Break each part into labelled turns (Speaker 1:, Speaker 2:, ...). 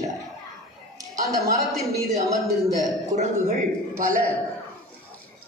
Speaker 1: தூங்குகின்றார் அந்த மரத்தின் மீது அமர்ந்திருந்த குரங்குகள் பல.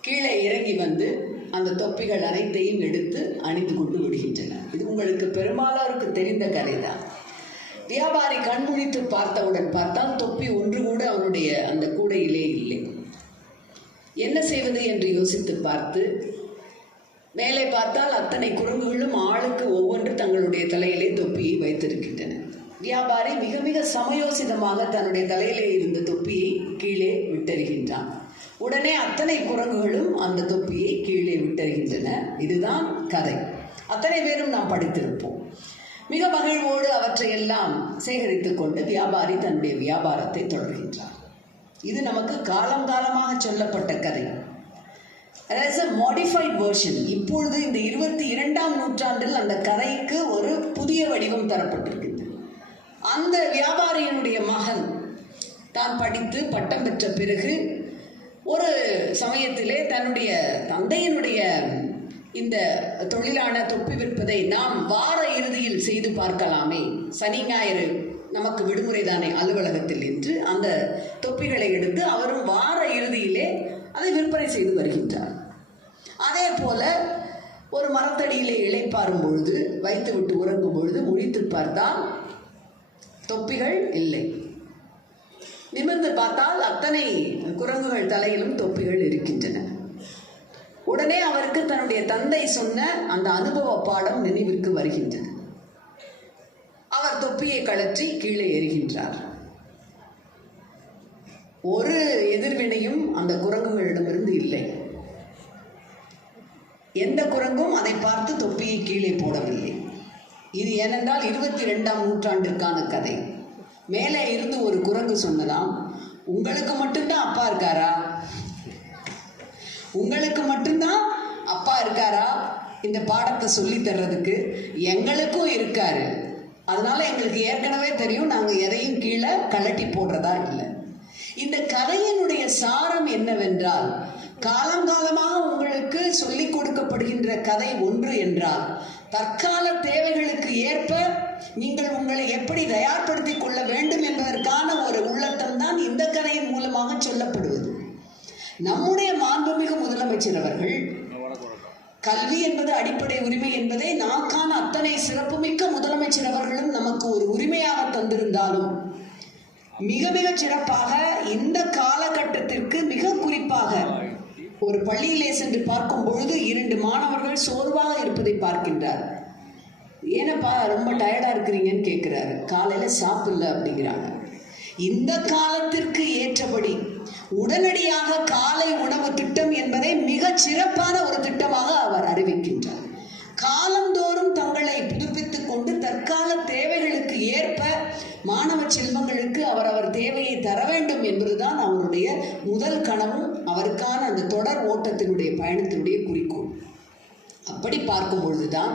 Speaker 1: கீழே இறங்கி வந்து அந்த தொப்பிகள் அனைத்தையும் எடுத்து அணிந்து கொண்டு விடுகின்றன. இது உங்களுக்கு பெரும்பாலோருக்கு தெரிந்த கதைதான். வியாபாரி கண்முழித்து பார்த்தவுடன் பார்த்தால் தொப்பி ஒன்று கூட அவனுடைய அந்த கூடையிலே இல்லை. என்ன செய்வது என்று யோசித்து பார்த்து மேலே பார்த்தால் அத்தனை குரங்குகளும் ஆளுக்கு ஒவ்வொன்று தங்களுடைய தலையிலே தொப்பியை வைத்திருக்கின்றன. வியாபாரி மிக மிக சமயோசிதமாக தன்னுடைய தலையிலே இருந்த தொப்பியை கீழே விட்டறிகின்றான் உடனே அத்தனை குரங்குகளும் அந்த தொப்பியை கீழே விட்டறிகின்றன இதுதான் கதை. அத்தனை பேரும் நாம் படித்திருப்போம். மிக மகிழ்வோடு அவற்றையெல்லாம் சேகரித்துக் கொண்டு வியாபாரி தன்னுடைய வியாபாரத்தை தொடர்கின்றார். இது நமக்கு காலம் காலமாக சொல்லப்பட்ட கதை. அதாவது மாடிஃபைட் வேர்ஷன் இப்பொழுது இந்த இருபத்தி இரண்டாம் நூற்றாண்டில் அந்த கதைக்கு ஒரு புதிய வடிவம் தரப்பட்டிருக்கு அந்த வியாபாரியினுடைய மகன் தான் படித்து பட்டம் பெற்ற பிறகு ஒரு சமயத்திலே தன்னுடைய தந்தையினுடைய இந்த தொழிலான தொப்பி விற்பதை நாம் வார இறுதியில் செய்து பார்க்கலாமே. சனி ஞாயிறு நமக்கு விடுமுறை தானே அலுவலகத்தில் என்று அந்த தொப்பிகளை எடுத்து அவரும் வார இறுதியிலே அதை விற்பனை செய்து வருகின்றார். அதே போல ஒரு மரத்தடியிலே இழைப்பாரும் பொழுது வைத்துவிட்டு உறங்கும் பொழுது முழித்து பார்த்தால் தொப்பிகள் இல்லை. நிமிர்ந்து பார்த்தால் அத்தனை குரங்குகள் தலையிலும் தொப்பிகள் இருக்கின்றன. உடனே அவருக்கு தன்னுடைய தந்தை சொன்ன அந்த அனுபவ பாடம் நினைவிற்கு வருகின்றது. அவர் தொப்பியை கழற்றி கீழே எறிகின்றார். ஒரு எதிர்வினையும் அந்த குரங்குகளிடமிருந்து இல்லை. எந்த குரங்கும் அதை பார்த்து தொப்பியை கீழே போடவில்லை. இது ஏனென்றால் இருபத்தி ரெண்டாம் நூற்றாண்டிற்கான கதை. மேலே இருந்து ஒரு குரங்கு சொன்னதாம் உங்களுக்கு மட்டும்தான் அப்பா இருக்காரா? உங்களுக்கு மட்டும்தான் அப்பா இருக்காரா? இந்த பாடத்தை சொல்லி தர்றதுக்கு எங்களுக்கும் இருக்காரு. அதனால எங்களுக்கு ஏற்கனவே தெரியும் நாங்கள் எதையும் கீழே கழட்டி போடுறதா இல்லை. இந்த கதையினுடைய சாரம் என்னவென்றால் காலங்காலமாக உங்களுக்கு சொல்லிக் கொடுக்கப்படுகின்ற கதை ஒன்று என்றால் தற்கால தேவைகளுக்கு ஏற்ப நீங்கள் உங்களை எப்படி தயார்படுத்திக் கொள்ள வேண்டும் என்பதற்கான ஒரு உள்ளட்டம் தான் இந்த கதையின் மூலமாக சொல்லப்படுவது. நம்முடைய மாண்புமிகு முதலமைச்சர் அவர்கள் கல்வி என்பது அடிப்படை உரிமை என்பதை நாக்கான அத்தனை சிறப்புமிக்க முதலமைச்சர் அவர்களும் நமக்கு ஒரு உரிமையாக தந்திருந்தாலும் மிக மிக சிறப்பாக இந்த காலகட்டத்திற்கு மிக குறிப்பாக ஒரு பள்ளியிலே சென்று பார்க்கும் பொழுது இரண்டு மாணவர்கள் சோர்வாக இருப்பதை பார்க்கின்றார். ஏனப்பா ரொம்ப டயர்டா இருக்கிறீங்கன்னு கேட்குறாரு. காலையில சாப்பிடல அப்படிங்கிறாங்க. இந்த காலத்திற்கு ஏற்றபடி உடனடியாக காலை உணவு திட்டம் என்பதை மிக சிறப்பான ஒரு திட்டமாக அவர் அறிவிக்கின்றார். காலந்தோறும் தங்களை புதுப்பித்துக் கொண்டு தற்கால தேவைகளுக்கு ஏற்ப மாணவ செல்வங்களுக்கு அவர் அவர் தேவையை தர வேண்டும் என்பதுதான் அவருடைய முதல் கனவும். அவருக்கான அந்த தொடர் ஓட்டத்தினுடைய பயணத்தினுடைய குறிக்கோள். அப்படி பார்க்கும் பொழுதுதான்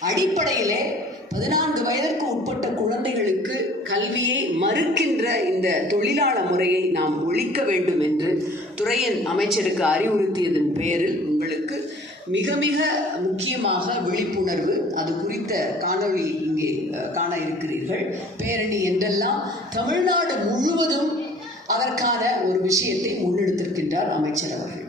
Speaker 1: அடிப்படையிலே பதினான்கு வயதிற்கு உட்பட்ட குழந்தைகளுக்கு கல்வியை மறுக்கின்ற இந்த தொழிலாள முறையை நாம் ஒழிக்க வேண்டும் என்று துறையின் அமைச்சருக்கு அறிவுறுத்தியதன் பேரில் உங்களுக்கு மிக மிக முக்கியமாக விழிப்புணர்வு அது குறித்த காணொளி இங்கே காண இருக்கிறீர்கள். பேரணி என்றெல்லாம் தமிழ்நாடு முழுவதும் அதற்கான ஒரு விஷயத்தை முன்னெடுத்திருக்கின்றார் அமைச்சர் அவர்கள்.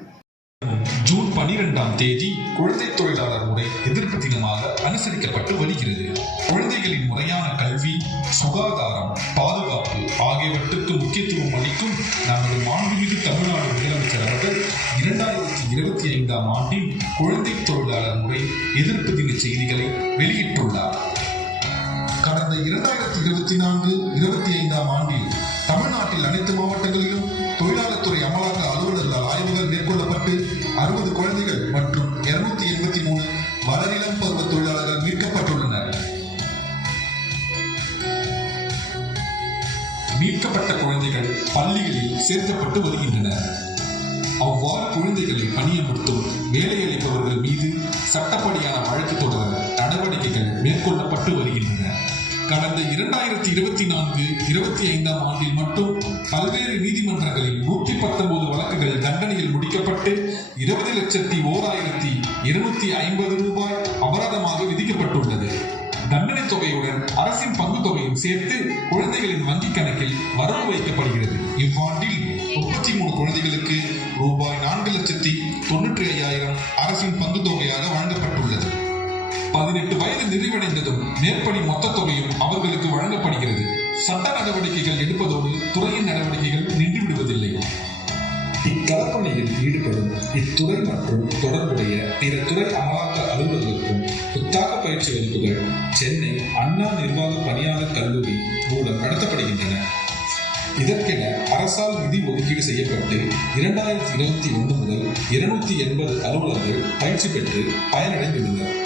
Speaker 2: ஜூன் பனிரெண்டாம் தேதி குழந்தை தொழிலாளர் முறை எதிர்ப்பு தினமாக அனுசரிக்கப்பட்டு வருகிறது. குழந்தைகளின் முறையான கல்வி சுகாதாரம் பாதுகாப்பு ஆகியவற்றுக்கு முக்கியத்துவம் அளிக்கும் நமது மாண்புமிகு தமிழ்நாடு முதலமைச்சர் அவர்கள் இரண்டாயிரத்தி இருபத்தி ஐந்தாம் ஆண்டில் குழந்தை தொழிலாளர் முறை எதிர்ப்பு தின செய்திகளை வெளியிட்டுள்ளார். கடந்த இரண்டாயிரத்தி இருபத்தி நான்கு இருபத்தி ஐந்தாம் ஆண்டில் தமிழ்நாட்டில் அனைத்து மாவட்டங்களிலும் தொழிலாளர் துறை அமலாக்க அலுவலர்களால் ஆய்வுகள் மேற்கொள்ளப்பட்டு அறுபது குழந்தைகள் மற்றும் இருநூத்தி எண்பத்தி மூணு வளரிளம் பருவ தொழிலாளர்கள் மீட்கப்பட்டுள்ளனர். மீட்கப்பட்ட குழந்தைகள் பள்ளிகளில் சேர்க்கப்பட்டு வருகின்றனர். அவ்வாறு குழந்தைகளை பணியமர்த்தும் வேலையளிப்பவர்கள் மீது சட்டப்படியான வழக்கு தொடர நடவடிக்கைகள் மேற்கொள்ளப்பட்டு வருகின்றன. கடந்த இரண்டாயிரத்தி இருபத்தி நான்கு இருபத்தி ஐந்தாம் ஆண்டில் மட்டும் பல்வேறு நீதிமன்றங்களில் நூற்றி பத்தொன்பது வழக்குகள் தண்டனையில் முடிக்கப்பட்டு இருபது லட்சத்தி ஓர் ஆயிரத்தி இருநூத்தி ஐம்பது ரூபாய் அபராதமாக விதிக்கப்பட்டுள்ளது. தண்டனைத் தொகையுடன் அரசின் பங்கு தொகையும் சேர்த்து குழந்தைகளின் வங்கிக் கணக்கில் வரவு வைக்கப்படுகிறது. இவ்வாண்டில் முப்பத்தி மூணு குழந்தைகளுக்கு ரூபாய் நான்கு லட்சத்தி தொண்ணூற்றி ஐயாயிரம் அரசின் பங்கு தொகையாக நிறைவடைந்ததும் மேற்படி மொத்த தொகையும் அவர்களுக்கு வழங்கப்படுகிறது. சட்ட நடவடிக்கைகள் எடுப்பதோடு துறையின் நடவடிக்கைகள் நின்றுவிடுவதில்லை இக்கலப்பணியில் ஈடுபடும் இத்துறை மற்றும் தொடர்புடைய பிற துறை அமலாக்க அலுவலர்களுக்கும் புத்தாக்க பயிற்சி வகுப்புகள் சென்னை அண்ணா நிர்வாக பணியாளர் கல்லூரி மூலம் நடத்தப்படுகின்றன. இதற்கென அரசால் நிதி ஒதுக்கீடு செய்யப்பட்டு இரண்டாயிரத்தி இருபத்தி ஒன்று முதல் இருநூத்தி எண்பது அலுவலர்கள் பயிற்சி பெற்று பயனடைந்துள்ளனர்.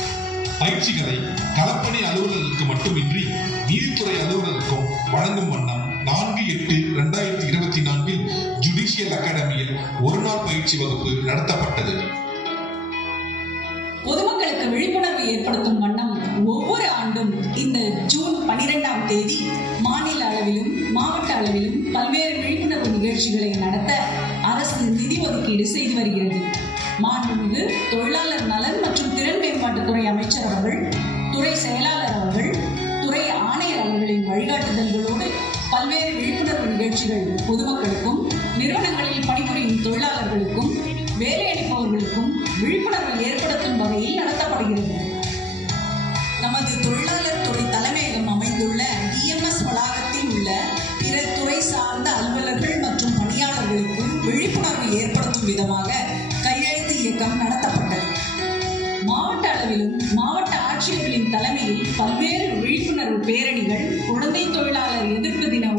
Speaker 2: பயிற்சிகளை களப்பணி அலுவலர்களுக்கு மட்டுமின்றி நீதித்துறை அலுவலருக்கும் வழங்கும் வண்ணம் நான்கு எட்டு இரண்டாயிரத்தி இருபத்தி நான்கில் ஜுடிஷியல் அகாடமியில் ஒரு நாள் பயிற்சி வகுப்பு நடத்தப்பட்டது.
Speaker 3: பொதுமக்களுக்கு விழிப்புணர்வு ஏற்படுத்தும் வண்ணம் ஒவ்வொரு ஆண்டும் இந்த ஜூன் பனிரெண்டாம் தேதி மாநில அளவிலும் மாவட்ட அளவிலும் பல்வேறு விழிப்புணர்வு நிகழ்ச்சிகளை நடத்த அரசு நிதி ஒதுக்கீடு செய்து வருகிறது. மாண்புமிகு தொழிலாளர் நலன் மற்றும் திறன் மேம்பாட்டுத்துறை அமைச்சர் அவர்கள் துறை செயலாளர் அவர்கள் துறை ஆணையர் அவர்களின் வழிகாட்டுதல்களோடு பல்வேறு விழிப்புணர்வு நிகழ்ச்சிகள் பொதுமக்களுக்கும் நிறுவனங்களில் பணிபுரியும் தொழிலாளர்களுக்கும் வேலையளிப்பவர்களுக்கும் விழிப்புணர்வு ஏற்படுத்தும் வகையில் நடத்தப்படுகிறது. நமது தொழில் அளவிலும் மாவட்ட ஆட்சியர்களின் தலைமையில் பல்வேறு விழிப்புணர்வு பேரணிகள் குழந்தை தொழிலாளர் எதிர்ப்பு தின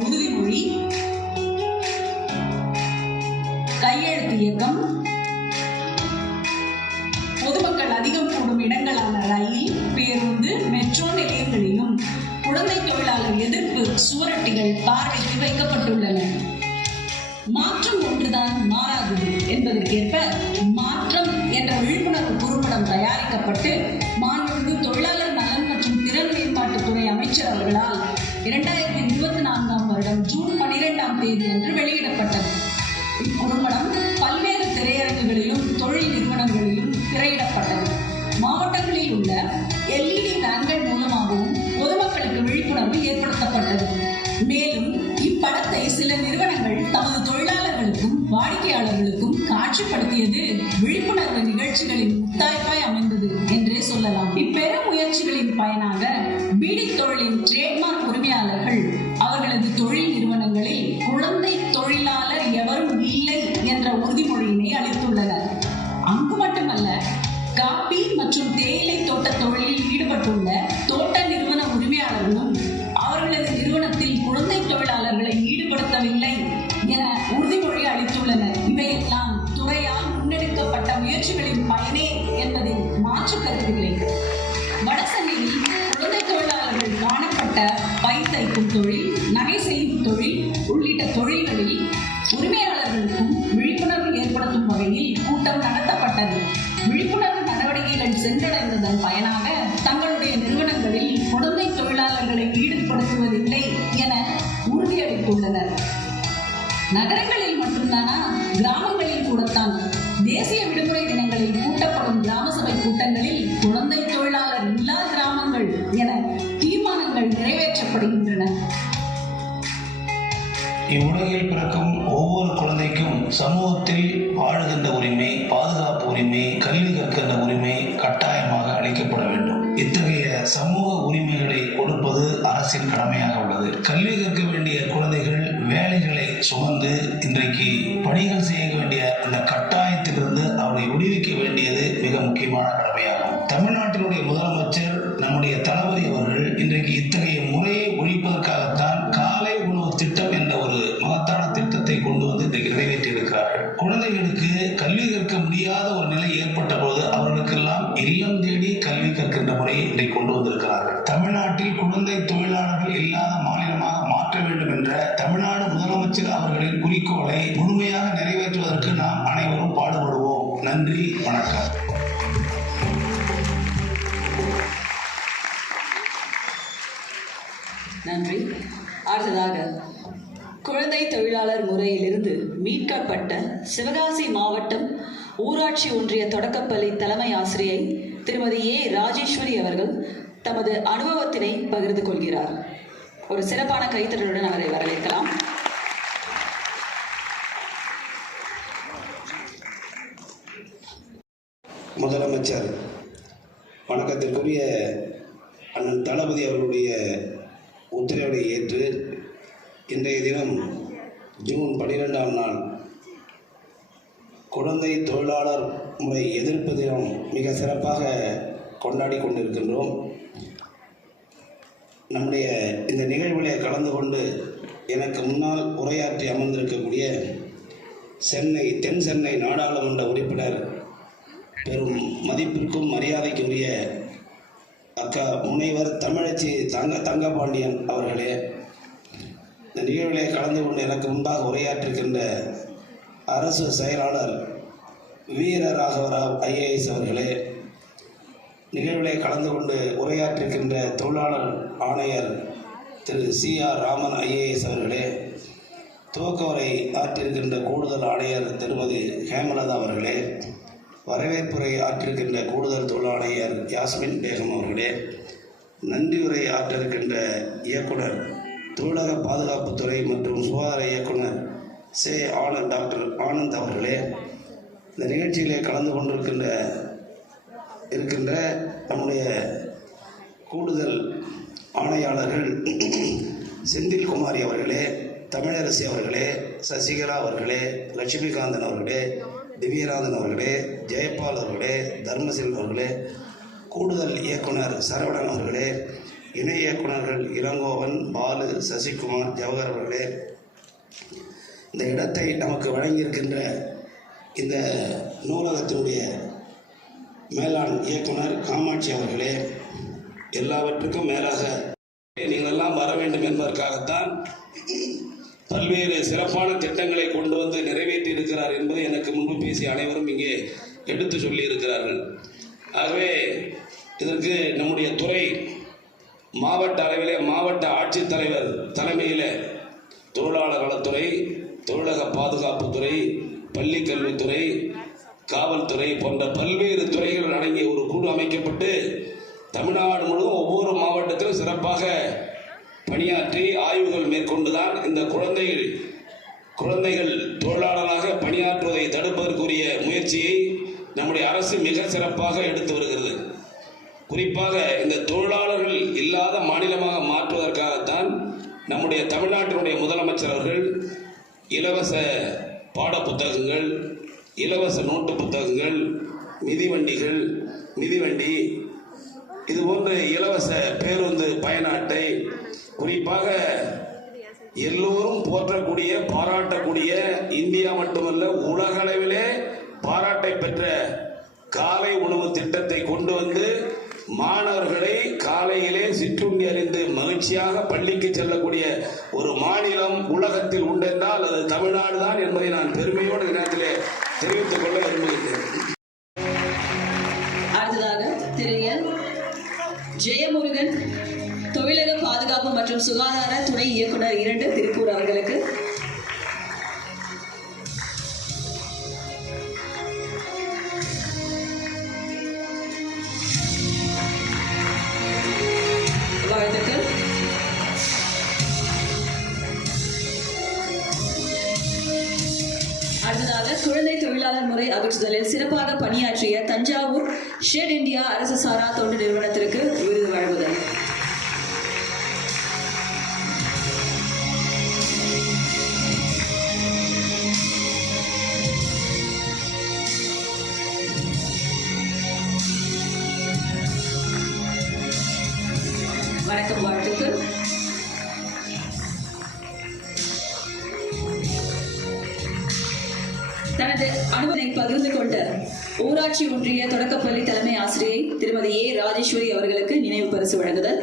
Speaker 3: வெளியிடப்பட்டது. இக்குறும்படம் பல்வேறு திரையரங்குகளிலும் தொழில் நிறுவனங்களிலும் திரையிடப்பட்டது. மாவட்டங்களில் உள்ள எல்இடி வேன்கள் மூலமாகவும் பொதுமக்களுக்கு விழிப்புணர்வு ஏற்படுத்தப்பட்டது. மேலும் இப்படத்தை சில நிறுவனங்கள் தமது தொழிலாளர்களுக்கும் வாடிக்கையாளர்களுக்கும் காட்சிப்படுத்தியது விழிப்புணர்வு நிகழ்ச்சிகளின் முத்தாய்ப்பாய் அமைந்தது என்றே சொல்லலாம். இப்பெரும் முயற்சிகளின் பயனாக பீடி தொழிலின் ட்ரேட்மார்க் உரிமையாளர் உறுதியளித்துள்ளனர்
Speaker 4: நகரங்கள் இன்றைக்கு பணிகள் செய்ய வேண்டிய அந்த கட்டாயத்திலிருந்து அவரை விடுவிக்க வேண்டியது மிக முக்கியமான கடமையாகும். தமிழ்நாட்டினுடைய முதலமைச்சர் நம்முடைய தளபதி அவர்கள் இன்றைக்கு இத்தகைய
Speaker 5: மீட்கப்பட்ட சிவகாசி மாவட்டம் ஊராட்சி ஒன்றிய தொடக்கப்பள்ளி தலைமை ஆசிரியை திருமதி ஏ ராஜேஸ்வரி அவர்கள் தமது அனுபவத்தினை பகிர்ந்து கொள்கிறார். ஒரு சிறப்பான கைத்தறலுடன் அவரை வரவேற்கலாம்.
Speaker 4: முதலமைச்சர் வணக்கத்திற்குரிய அண்ணன் தளபதி அவர்களுடைய உத்தரவை ஏற்று இன்றைய தினம் ஜூன் பனிரெண்டாம் நாள் குழந்தை தொழிலாளர் முறை எதிர்ப்பு தினம் மிக சிறப்பாக கொண்டாடி கொண்டிருக்கின்றோம். நம்முடைய இந்த நிகழ்விலே கலந்து கொண்டு எனக்கு முன்னால் உரையாற்றி அமர்ந்திருக்கக்கூடிய சென்னை தென் சென்னை நாடாளுமன்ற உறுப்பினர் பெரும் மதிப்பிற்கும் மரியாதைக்குரிய அக்கா முனைவர் தமிழச்சி தங்க தங்கபாண்டியன் அவர்களே இந்த நிகழ்விலே கலந்து கொண்டு எனக்கு முன்பாக உரையாற்றிருக்கின்ற அரசு செயலாளர் வீர ராகவராவ் ஐஏஎஸ் அவர்களே நிகழ்விலே கலந்து கொண்டு உரையாற்றிருக்கின்ற தொழிலாளர் ஆணையர் Thiru C R Raman IAS அவர்களே துவக்க உரை ஆற்றிருக்கின்ற கூடுதல் ஆணையர் திருமதி ஹேமலதா அவர்களே வரவேற்புரை ஆற்றிருக்கின்ற கூடுதல் தொழிலாணையர் யாஸ்மின் பேகம் அவர்களே நன்றி உரை ஆற்றிருக்கின்ற இயக்குனர் தொழிலக பாதுகாப்புத்துறை மற்றும் சுகாதார இயக்குனர் சே ஆனந்த் டாக்டர் ஆனந்த் அவர்களே இந்த நிகழ்ச்சியிலே கலந்து கொண்டிருக்கின்ற இருக்கின்ற நம்முடைய கூடுதல் ஆணையாளர்கள் செந்தில்குமாரி அவர்களே தமிழரசி அவர்களே சசிகலா அவர்களே லட்சுமிகாந்தன் அவர்களே திவ்யநாதன் அவர்களே ஜெயபால் அவர்களே தர்மசில் அவர்களே கூடுதல் இயக்குனர் சரவணன் அவர்களே இணை இயக்குனர்கள் இளங்கோவன் பாலு சசிகுமார் ஜவஹர் அவர்களே இந்த இடத்தை நமக்கு வழங்கியிருக்கின்ற இந்த நூலகத்தினுடைய மேலாண் இயக்குனர் காமாட்சி அவர்களே எல்லாவற்றுக்கும் மேலாக நீங்கள் எல்லாம் வர வேண்டும் என்பதற்காகத்தான் பல்வேறு சிறப்பான திட்டங்களை கொண்டு வந்து நிறைவேற்றி இருக்கிறார் என்பதை எனக்கு முன்பு பேசிய அனைவரும் இங்கே எடுத்து சொல்லி இருக்கிறார்கள் ஆகவே இதற்கு நம்முடைய துறை மாவட்ட அளவிலே மாவட்ட ஆட்சித்தலைவர் தலைமையில் தொழிலாளர் நலத்துறை தொழிலக பாதுகாப்புத்துறை பள்ளி கல்வித்துறை காவல்துறை போன்ற பல்வேறு துறைகள் அடங்கிய ஒரு குழு அமைக்கப்பட்டு தமிழ்நாடு முழுவதும் ஒவ்வொரு மாவட்டத்திலும் சிறப்பாக பணியாற்றி ஆய்வுகள் மேற்கொண்டுதான் இந்த குழந்தைகள் குழந்தைகள் தொழிலாளராக பணியாற்றுவதை தடுப்பதற்குரிய முயற்சியை நம்முடைய அரசு மிக சிறப்பாக எடுத்து வருகிறது. குறிப்பாக இந்த தொழிலாளர்கள் இல்லாத மாநிலமாக மாற்றுவதற்காகத்தான் நம்முடைய தமிழ்நாட்டினுடைய முதலமைச்சர் அவர்கள் இலவச பாட புத்தகங்கள் இலவச நோட்டு புத்தகங்கள் மிதிவண்டிகள் மிதிவண்டி இது போன்ற இலவச பேருந்து பயண அட்டை குறிப்பாக எல்லோரும் போற்றக்கூடிய பாராட்டக்கூடிய இந்தியா மட்டுமல்ல உலகளவிலே பாராட்டை பெற்ற காலை உணவு திட்டத்தை கொண்டு வந்து மாணவர்களை காலையிலே சிற்றுண்டி அறிந்து மகிழ்ச்சியாக பள்ளிக்கு செல்லக்கூடிய ஒரு மாநிலம் உலகத்தில் உண்டென்றால் அது தமிழ்நாடு தான் என்பதை நான் பெருமையோடு இந்த நேரத்திலே தெரிவித்துக் கொள்ள
Speaker 5: விரும்புகிறேன் ஜெயமுருகன் தொழிலக பாதுகாப்பு மற்றும் சுகாதார துணை இயக்குனர் இரண்டு திருப்பூர் அவர்களுக்கு அடுத்ததாக குழந்தை தொழிலாளர் முறை அகற்றுதலில் சிறப்பாக பணியாற்றிய தஞ்சாவூர் ஷெட் இந்தியா அரசு சாரா தொண்டு நிறுவனத்திற்கு விருது வழங்குதல். தனது பகிர்ந்து கொண்ட ஊராட்சி ஒன்றிய தொடக்கப்பள்ளி தலைமை ஆசிரியை திருமதி ஏ. ராஜேஸ்வரி அவர்களுக்கு நினைவு பரிசு வழங்குதல்.